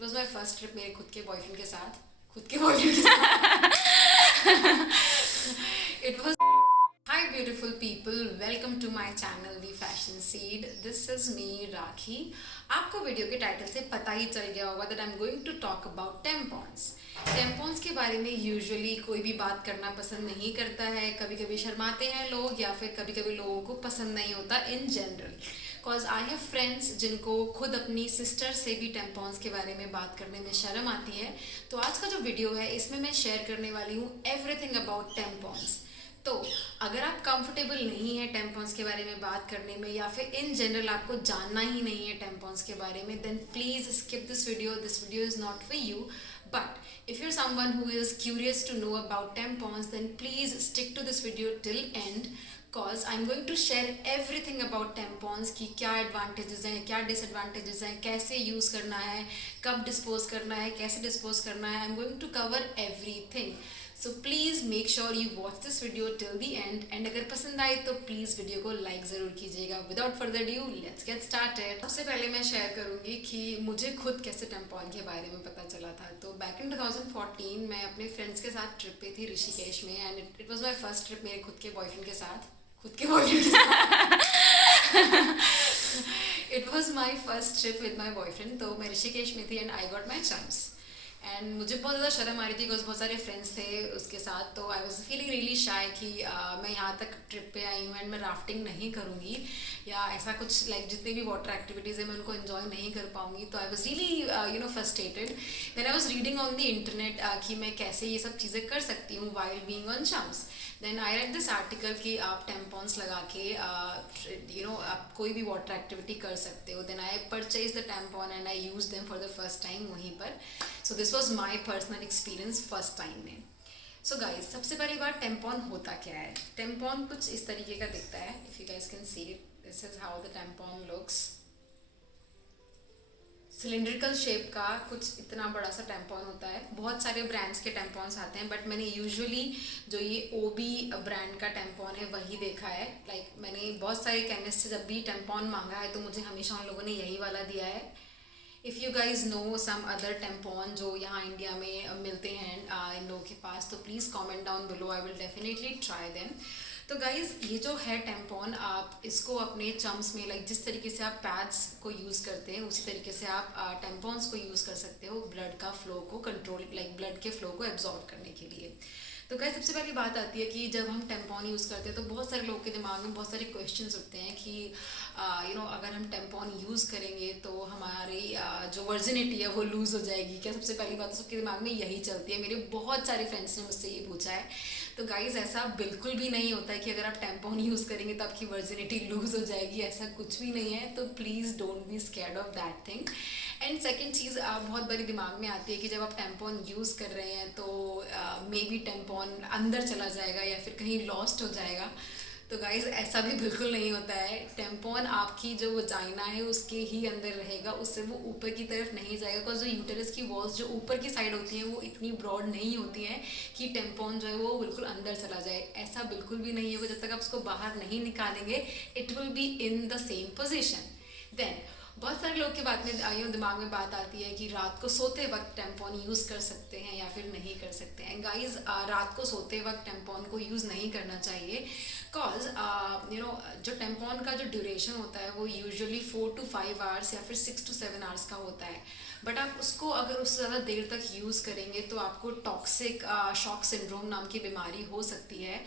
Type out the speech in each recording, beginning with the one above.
It was my first trip मेरे खुद के बॉयफ्रेंड के साथ it was hi beautiful people, welcome to my channel the fashion seed. This is me Rakhi. आपको video के title से पता ही चल गया होगा that I am going to talk about tampons. Tampons के बारे में यूजुअली कोई भी बात करना पसंद नहीं करता है। कभी कभी शर्माते हैं लोग, या फिर कभी कभी लोगों को पसंद नहीं होता in general. Because I have friends जिनको खुद अपनी सिस्टर से भी टेम्पॉन्स के बारे में बात करने में शर्म आती है। तो आज का जो वीडियो है इसमें मैं शेयर करने वाली हूँ एवरीथिंग अबाउट टेम्पॉन्स। तो अगर आप कंफर्टेबल नहीं है टेम्पॉन्स के बारे में बात करने में, या फिर इन जनरल आपको जानना ही नहीं है टेम्पॉन्स के बारे में, then please skip this video is not for you. But if you are someone who is curious to know about tampons, then please stick to this video till end, because I am going to share everything about tampons की क्या advantages हैं, क्या disadvantages हैं, कैसे use करना है, कब dispose करना है, कैसे डिस्पोज करना है। I am going to cover everything. So please make sure you watch this video till the end अगर पसंद आए तो प्लीज़ वीडियो को लाइक ज़रूर कीजिएगा। Without further due let's get started. सबसे पहले मैं शेयर करूँगी कि मुझे खुद कैसे टेम्पॉन के बारे में पता चला था। तो बैक इन 2014 मैं अपने फ्रेंड्स के साथ ट्रिप पे थी ऋषिकेश में, and it was my first trip मेरे खुद के बॉयफ्रेंड के साथ it was my first trip with my boyfriend. तो मैं ऋषिकेश में थी and I got my chums, and मुझे बहुत ज़्यादा शर्म आ रही थी बिकॉज बहुत सारे फ्रेंड्स थे उसके साथ। तो आई वॉज फीलिंग रियली शाय कि मैं यहाँ तक ट्रिप पे आई हूँ एंड मैं राफ्टिंग नहीं करूँगी, या ऐसा कुछ लाइक जितनी भी वाटर एक्टिविटीज़ है मैं उनको एंजॉय नहीं कर पाऊँगी। तो I was really frustrated when I was reading on the internet कि मैं कैसे ये सब चीज़ें कर सकती हूँ while being on chums. Then I read this article कि आप टेम्पॉन्स लगा के आप कोई भी वाटर एक्टिविटी कर सकते हो। Then I purchase the tampon and I use them for the first time वहीं पर। So this was my personal experience first time में। सो गाइज, सबसे पहली बार टेम्पॉन होता क्या है। टेम्पॉन कुछ इस तरीके का दिखता है। If you guys can see it, this is how the tampon looks. Cylindrical shape का कुछ इतना बड़ा सा टेम्पॉन होता है। बहुत सारे ब्रांड्स के टेम्पॉन्स आते हैं, बट मैंने यूजुअली जो ये ओबी ब्रांड का टेम्पॉन है वही देखा है। लाइक मैंने बहुत सारे केमिस्ट से जब भी टेम्पॉन मांगा है तो मुझे हमेशा उन लोगों ने यही वाला दिया है। If you guys know some other tampon जो यहाँ इंडिया में मिलते हैं इन लोगों के पास, तो please comment down below, I will definitely try them. तो गाइज़, ये जो है टेम्पॉन, आप इसको अपने चम्स में लाइक जिस तरीके से आप पैड्स को यूज़ करते हैं उसी तरीके से आप टेम्पॉन्स को यूज़ कर सकते हो ब्लड का फ्लो को कंट्रोल, लाइक ब्लड के फ्लो को एब्जॉर्व करने के लिए। तो गाइस, सबसे पहली बात आती है कि जब हम टेम्पॉन यूज़ करते हैं तो बहुत सारे लोगों के दिमाग में बहुत सारे क्वेश्चंस उठते हैं कि अगर हम टेम्पॉन यूज़ करेंगे तो हमारी जो वर्जिनिटी है वो लूज़ हो जाएगी क्या। सबसे पहली बात तो सबके दिमाग में यही चलती है। मेरे बहुत सारे फ्रेंड्स ने मुझसे ये पूछा है। तो गाइज़, ऐसा बिल्कुल भी नहीं होता है कि अगर आप टेम्पॉन यूज़ करेंगे तो आपकी वर्जिनिटी लूज़ हो जाएगी, ऐसा कुछ भी नहीं है। तो please don't be scared of that thing. And second चीज़ बहुत बड़ी दिमाग में आती है कि जब आप टेम्पॉन यूज़ कर रहे हैं तो मे बी टेम्पॉन अंदर चला जाएगा या फिर कहीं लॉस्ट हो जाएगा। तो गाइज़, ऐसा भी बिल्कुल नहीं होता है। टेम्पॉन आपकी जो वजाइना है उसके ही अंदर रहेगा, उससे वो ऊपर की तरफ नहीं जाएगा। बिकॉज जो यूटेरस की वॉल्स जो ऊपर की साइड होती हैं वो इतनी ब्रॉड नहीं होती हैं कि टेम्पॉन जो है वो बिल्कुल अंदर चला जाए। ऐसा बिल्कुल भी नहीं होगा। जब तक आप उसको बाहर नहीं निकालेंगे it will be in the same position. Then बहुत सारे लोग के बात में दिमाग में बात आती है कि रात को सोते वक्त टेम्पॉन यूज़ कर सकते हैं या फिर नहीं कर सकते हैं। गाइज, रात को सोते वक्त टेम्पॉन को यूज़ नहीं करना चाहिए। बिकॉज जो टेम्पॉन का जो ड्यूरेशन होता है वो यूजुअली 4 to 5 आवर्स या फिर 6 to 7 आवर्स का होता है। बट आप उसको अगर उससे ज़्यादा देर तक यूज़ करेंगे तो आपको टॉक्सिक शॉक सिंड्रोम नाम की बीमारी हो सकती है।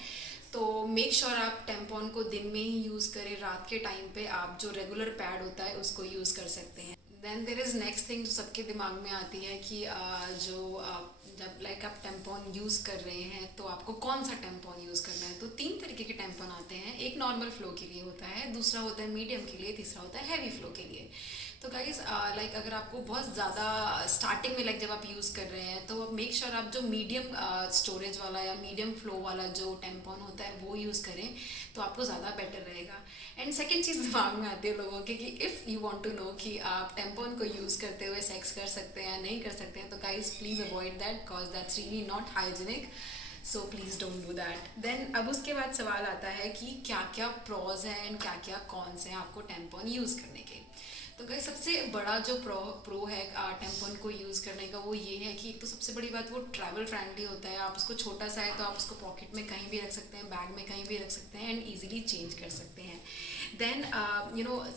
तो मेक श्योर आप टेम्पॉन को दिन में ही यूज़ करें। रात के टाइम पे आप जो रेगुलर पैड होता है उसको यूज़ कर सकते हैं। Then there is next thing जो सबके दिमाग में आती है कि जब लाइक आप टेम्पॉन यूज़ कर रहे हैं तो आपको कौन सा टेम्पॉन यूज़ करना है। तो 3 तरीके के टेम्पॉन आते हैं। एक नॉर्मल फ्लो के लिए होता है, दूसरा होता है मीडियम के लिए, तीसरा होता है हैवी फ्लो के लिए। तो गाइज़, लाइक अगर आपको बहुत ज़्यादा स्टार्टिंग में लाइक जब आप यूज़ कर रहे हैं तो मेक श्योर आप जो मीडियम स्टोरेज वाला या मीडियम फ्लो वाला जो टेम्पॉन होता है वो यूज़ करें तो आपको ज़्यादा बेटर रहेगा। एंड सेकेंड चीज़ दिमाग में आती है लोगों के कि if you want to know कि आप टेम्पॉन को यूज़ करते हुए सेक्स कर सकते हैं या नहीं कर सकते हैं, तो guys please avoid that because that's really not hygienic. So please don't do that. Then अब उसके बाद सवाल आता है कि क्या क्या प्रॉज हैं एंड क्या क्या कॉन्स हैं आपको टेम्पॉन यूज़ करने के। तो तो गाइस सबसे बड़ा जो प्रो है टेम्पन को यूज़ करने का, वो ये है कि एक तो सबसे बड़ी बात, वो ट्रैवल फ्रेंडली होता है। आप उसको छोटा सा है तो आप उसको पॉकेट में कहीं भी रख सकते हैं, बैग में कहीं भी रख सकते हैं एंड इजीली चेंज कर सकते हैं। देन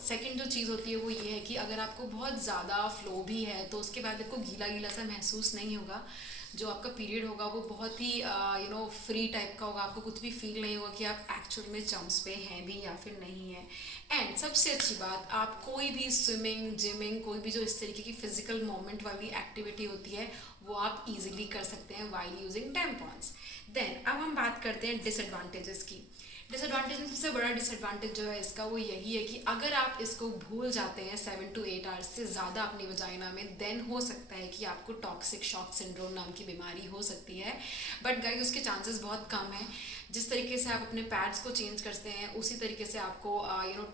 सेकंड जो चीज़ होती है वो ये है कि अगर आपको बहुत ज़्यादा फ्लो भी है तो उसके बाद आपको गीला गीला सा महसूस नहीं होगा। जो आपका पीरियड होगा वो बहुत ही फ्री टाइप का होगा, आपको कुछ भी फील नहीं होगा कि आप एक्चुअल में चम्स पे हैं भी या फिर नहीं है। एंड सबसे अच्छी बात, आप कोई भी स्विमिंग, जिमिंग, कोई भी जो इस तरीके की फिजिकल मोमेंट वाली एक्टिविटी होती है वो आप इजीली कर सकते हैं वाइल यूजिंग टैम्पॉन्स। देन अब हम बात करते हैं डिसएडवांटेजेस की। डिसएडवांटेज में सबसे बड़ा डिसएडवांटेज जो है इसका वो यही है कि अगर आप इसको भूल जाते हैं 7 to 8 आवर्स से ज़्यादा अपनी वजाइना में, देन हो सकता है कि आपको टॉक्सिक शॉक सिंड्रोम नाम की बीमारी हो सकती है। बट गाइस उसके चांसेस बहुत कम हैं। जिस तरीके से आप अपने पैड्स को चेंज करते हैं उसी तरीके से आपको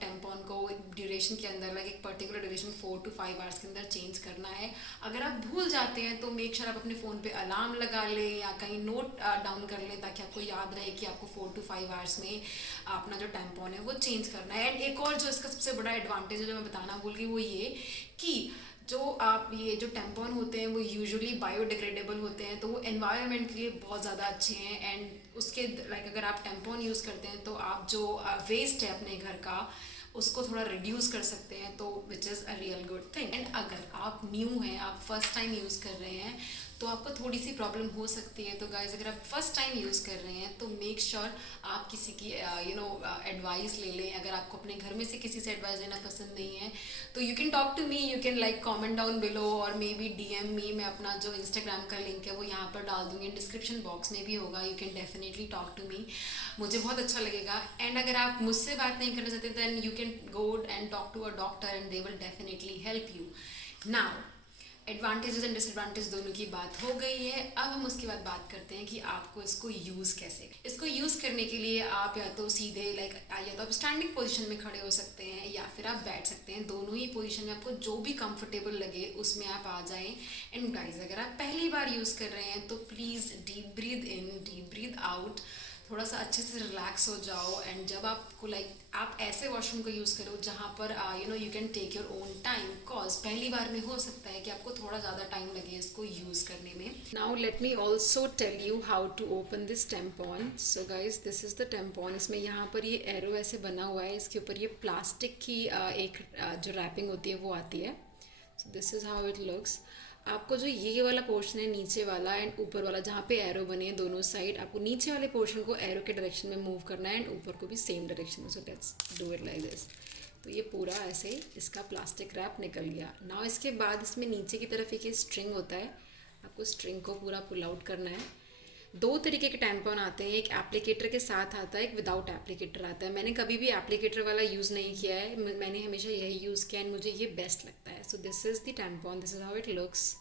टेम्पॉन को ड्यूरेशन के अंदर, लाइक एक पर्टिकुलर ड्यूरेशन 4 to 5 आवर्स के अंदर चेंज करना है। अगर आप भूल जाते हैं तो मेक श्योर आप अपने फ़ोन पे अलार्म लगा लें या कहीं नोट डाउन कर लें ताकि आपको याद रहे कि आपको 4 to 5 आवर्स में अपना जो टैम्पॉन है वो चेंज करना है। एंड एक और जो इसका सबसे बड़ा एडवांटेज है जो मैं बताना भूल गई वो ये कि जो आप ये जो टैम्पॉन होते हैं वो यूजुअली बायोडिग्रेडेबल होते हैं, तो वो एनवायरनमेंट के लिए बहुत ज़्यादा अच्छे हैं। एंड उसके लाइक अगर आप टैम्पॉन यूज़ करते हैं तो आप जो वेस्ट है अपने घर का उसको थोड़ा रिड्यूस कर सकते हैं, तो which is a real good thing. And अगर आप न्यू हैं, आप फर्स्ट टाइम यूज़ कर रहे हैं तो आपको थोड़ी सी प्रॉब्लम हो सकती है। तो गाइज अगर आप फर्स्ट टाइम यूज़ कर रहे हैं तो मेक श्योर आप किसी की एडवाइस ले लें। अगर आपको अपने घर में से किसी से एडवाइस लेना पसंद नहीं है तो you can talk to me, you can like comment down below और मे बी DM मी। मैं अपना जो इंस्टाग्राम का लिंक है वो यहाँ पर डाल दूँगी, डिस्क्रिप्शन बॉक्स में भी होगा। You can definitely talk to me, मुझे बहुत अच्छा लगेगा। एंड अगर आप मुझसे बात नहीं करना चाहते then you can go and talk to a doctor and they will definitely help you. Now advantages and disadvantage दोनों की बात हो गई है। अब हम उसके बाद बात करते हैं कि आपको इसको यूज़ कैसे। इसको यूज़ करने के लिए आप या तो सीधे या तो आप स्टैंडिंग पोजीशन में खड़े हो सकते हैं या फिर आप बैठ सकते हैं। दोनों ही पोजीशन में आपको जो भी कंफर्टेबल लगे उसमें आप आ जाएं। एंड गाइज अगर आप पहली बार यूज़ कर रहे हैं तो please deep breathe in, deep breathe out, थोड़ा सा अच्छे से रिलैक्स हो जाओ। एंड जब आपको आप ऐसे वॉशरूम को यूज़ करो जहाँ पर you can take your own time, cause पहली बार में हो सकता है कि आपको थोड़ा ज़्यादा टाइम लगे इसको यूज़ करने में। Now let me also tell you how to open this tampon. So guys this is the tampon. इसमें यहाँ पर ये एरो ऐसे बना हुआ है, इसके ऊपर ये प्लास्टिक की एक जो रैपिंग होती है वो आती है। So this is how it looks. आपको जो ये वाला पोर्शन है नीचे वाला एंड ऊपर वाला, जहाँ पे एरो बने हैं दोनों साइड, आपको नीचे वाले पोर्शन को एरो के डायरेक्शन में मूव करना है एंड ऊपर को भी सेम डायरेक्शन में। So let's do it like this. तो ये पूरा ऐसे इसका प्लास्टिक रैप निकल गया। नाउ इसके बाद इसमें नीचे की तरफ एक स्ट्रिंग होता है, आपको स्ट्रिंग को पूरा पुल आउट करना है। दो तरीके के टैम्पॉन आते हैं, एक एप्लीकेटर के साथ आता है, एक विदाउट एप्लीकेटर आता है। मैंने कभी भी एप्लीकेटर वाला यूज़ नहीं किया है, मैंने हमेशा यही यूज़ किया है एंड मुझे ये बेस्ट लगता है। So this is the tampon, this is how it looks.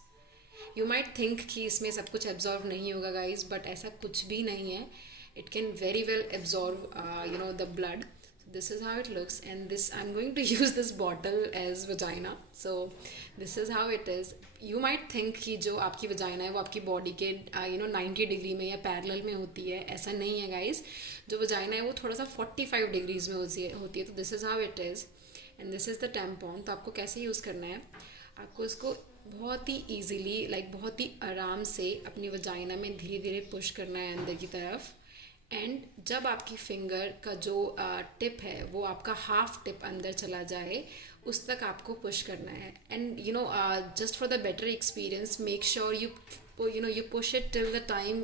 You might think कि इसमें सब कुछ एब्जॉर्व नहीं होगा गाइज, बट ऐसा कुछ भी नहीं है। It can very well absorb the blood. This is how it looks, and this I'm going to use this bottle as vagina. So this is how it is. You might think कि जो आपकी vagina है वो आपकी body के 90 degree में या parallel में होती है। ऐसा नहीं है गाइस, जो वजाइना है वो थोड़ा सा 45 डिग्रीज में होती है। तो this is how it is and this is the tampon. तो आपको कैसे यूज़ करना है, आपको इसको बहुत ही ईजीली बहुत ही आराम से अपनी वजाइना में धीरे धीरे पुश करना है अंदर की तरफ। एंड जब आपकी फिंगर का जो टिप है वो आपका हाफ टिप अंदर चला जाए उस तक आपको पुश करना है। And just for the better experience make sure you push it till the time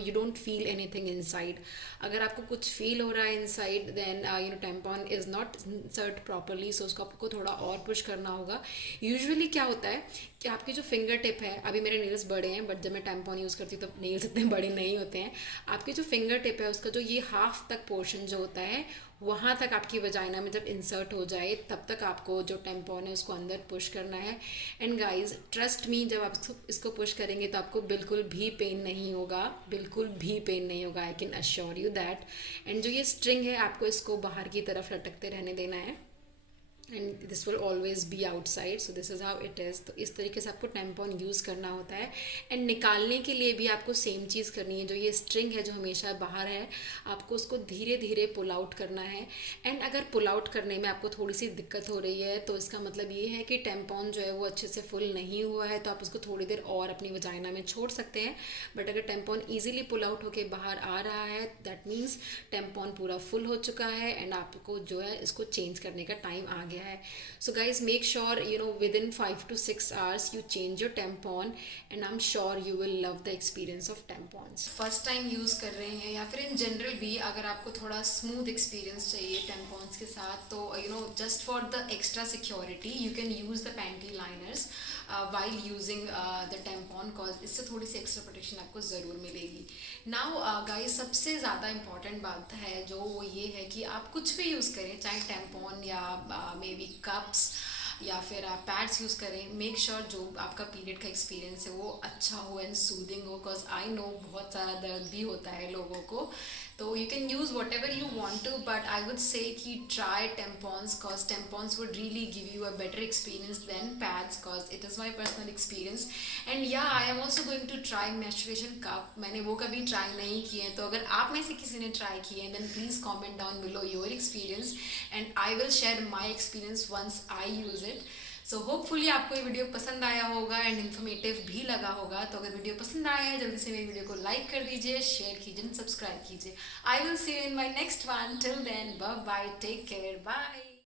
you don't feel anything inside. अगर आपको कुछ फील हो रहा है inside then tampon is not insert properly, so उसको आपको थोड़ा और पुश करना होगा। यूजुअली क्या होता है कि आपकी जो फिंगर टिप है, अभी मेरे नेल्स बड़े हैं बट जब मैं टैम्पॉन यूज़ करती हूँ तो नेल्स इतने बड़े नहीं होते हैं। आपकी जो फिंगर टिप है उसका जो ये हाफ तक पोर्शन जो होता है वहाँ तक आपकी वजाइना में जब इंसर्ट हो जाए तब तक आपको जो टैम्पॉन है उसको अंदर पुश करना है। एंड गाइज ट्रस्ट मी, जब आप इसको पुश करेंगे तो आपको बिल्कुल भी पेन नहीं होगा, बिल्कुल भी पेन नहीं होगा, I can assure you that. And जो ये स्ट्रिंग है आपको इसको बाहर की तरफ लटकते रहने देना है। And this will always be outside, so this is how it is. तो इस तरीके से आपको टैम्पॉन यूज़ करना होता है। एंड निकालने के लिए भी आपको सेम चीज़ करनी है। जो ये स्ट्रिंग है जो हमेशा बाहर है, आपको उसको धीरे धीरे पुल आउट करना है। एंड अगर पुल आउट करने में आपको थोड़ी सी दिक्कत हो रही है तो इसका मतलब ये है कि टैम्पॉन जो है वो अच्छे से फुल नहीं हुआ है, तो आप उसको थोड़ी देर और अपनी वजाइना में छोड़ सकते हैं। बट अगर टैम्पॉन ईजिली पुल आउट होकर बाहर आ रहा है, दैट मीन्स टैम्पॉन पूरा फुल हो चुका है एंड आपको जो है इसको चेंज करने का टाइम आ गया है। So guys, make sure within 5 to 6 hours you change your tampon, and I'm sure you will love the experience of tampons. First time use कर रहे हैं या फिर इन जनरल भी अगर आपको थोड़ा स्मूथ एक्सपीरियंस चाहिए tampons के साथ, तो just for the extra security you can use the panty liners while using the tampon, cause इससे थोड़ी सी एक्स्ट्रा प्रोटेक्शन आपको ज़रूर मिलेगी। नाउ गाइस, सबसे ज़्यादा इंपॉर्टेंट बात है जो वो ये है कि आप कुछ भी यूज़ करें, चाहे टैम्पॉन या मे बी कप्स या फिर आप पैड्स यूज़ करें, मेक श्योर जो आपका पीरियड का एक्सपीरियंस है वो अच्छा हो एंड सूदिंग हो, बिकॉज आई नो बहुत सारा दर्द भी होता है लोगों को। तो you can use what ever you want to, but I would say कि try tampons, cause tampons would really give you a better experience than pads, cause it is my personal experience. And yeah I am also going to try menstruation cup, मैंने वो कभी try नहीं किए हैं, तो अगर आप में से किसी ने ट्राई किए हैं then please comment down below your experience and I will share my experience once I use it. So hopefully आपको ये वीडियो पसंद आया होगा एंड इन्फॉर्मेटिव भी लगा होगा। तो अगर वीडियो पसंद आया है जल्दी से मेरी वीडियो को लाइक कर दीजिए, शेयर कीजिए, सब्सक्राइब कीजिए। I will see you in my next one. Till then bye bye, take care, bye.